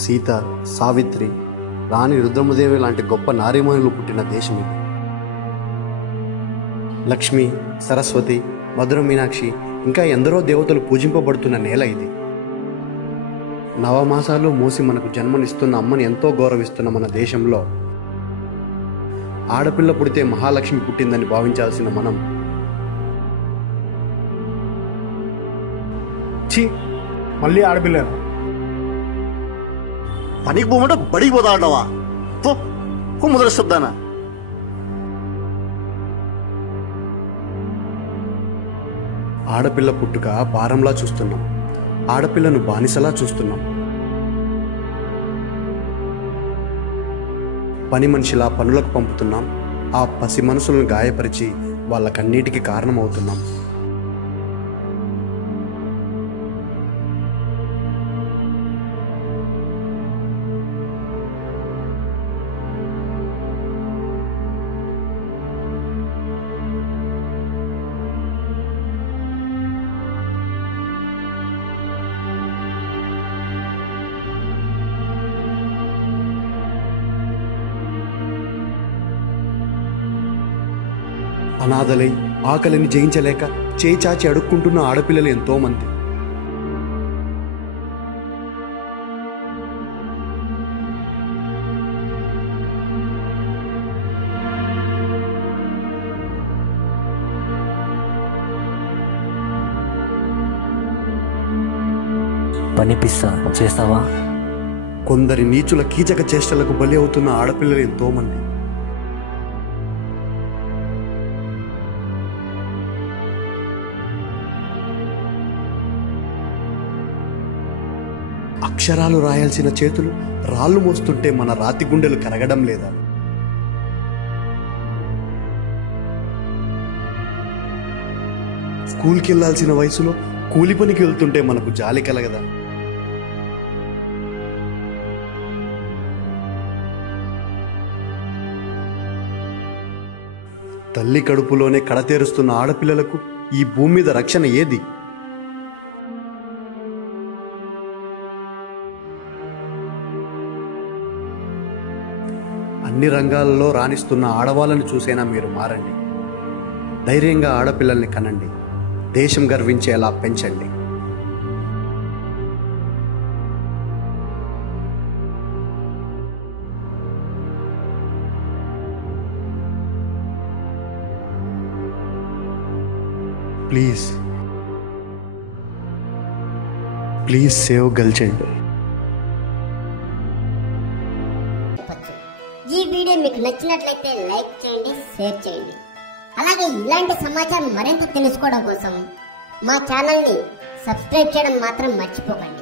సీత, సావిత్రి, రాణి రుద్రమదేవి లాంటి గొప్ప నారీమణులు పుట్టిన దేశం ఇది. లక్ష్మి, సరస్వతి, మధుర మీనాక్షి ఇంకా ఎందరో దేవతలు పూజింపబడుతున్న నేల ఇది. నవమాసాలు మోసి మనకు జన్మనిస్తున్న అమ్మని ఎంతో గౌరవిస్తున్న మన దేశంలో ఆడపిల్ల పుడితే మహాలక్ష్మి పుట్టిందని భావించాల్సిన మనం ఛీ, మళ్ళీ ఆడపిల్ల పనికి పోమంటే బడికి పోతా అంటావా? ముద్ర శబ్దానా? ఆడపిల్ల పుట్టుక భారంలా చూస్తున్నాం, ఆడపిల్లను బానిసలా చూస్తున్నాం. పని మనిషిలా పనులకు పంపుతున్నాం, ఆ పసి మనసులను గాయపరిచి వాళ్ళ కన్నీటికి కారణమవుతున్నాం. అనాథలై ఆకలిని జయించలేక చేయి చాచి అడుక్కుంటున్న ఆడపిల్లలు ఎంతో మంది. పనిపిస్తా చేస్తావా? కొందరి నీచుల కీచక చేష్టలకు బలి అవుతున్న ఆడపిల్లలు ఎంతో మంది. అక్షరాలు రాయాల్సిన చేతులు రాళ్ళు మోస్తుంటే మన రాతి గుండెలు కరగడం లేదా? స్కూల్కి వెళ్లాల్సిన వయసులో కూలి పనికి వెళ్తుంటే మనకు జాలి కలగదా? తల్లి కడుపులోనే కడతేరుస్తున్న ఆడపిల్లలకు ఈ భూమి మీద రక్షణ ఏది? అన్ని రంగాలలో రాణిస్తున్న ఆడవాళ్ళని చూసైనా మీరు మారండి. ధైర్యంగా ఆడపిల్లల్ని కనండి, దేశం గర్వించేలా పెంచండి. Please please save girl child. ఈ వీడియో మీకు నచ్చినట్లయితే లైక్ చేయండి, షేర్ చేయండి. అలాగే ఇలాంటి సమాచారం మరింత తెలుసుకోవడం కోసం మా ఛానల్ని సబ్స్క్రైబ్ చేయడం మాత్రం మర్చిపోకండి.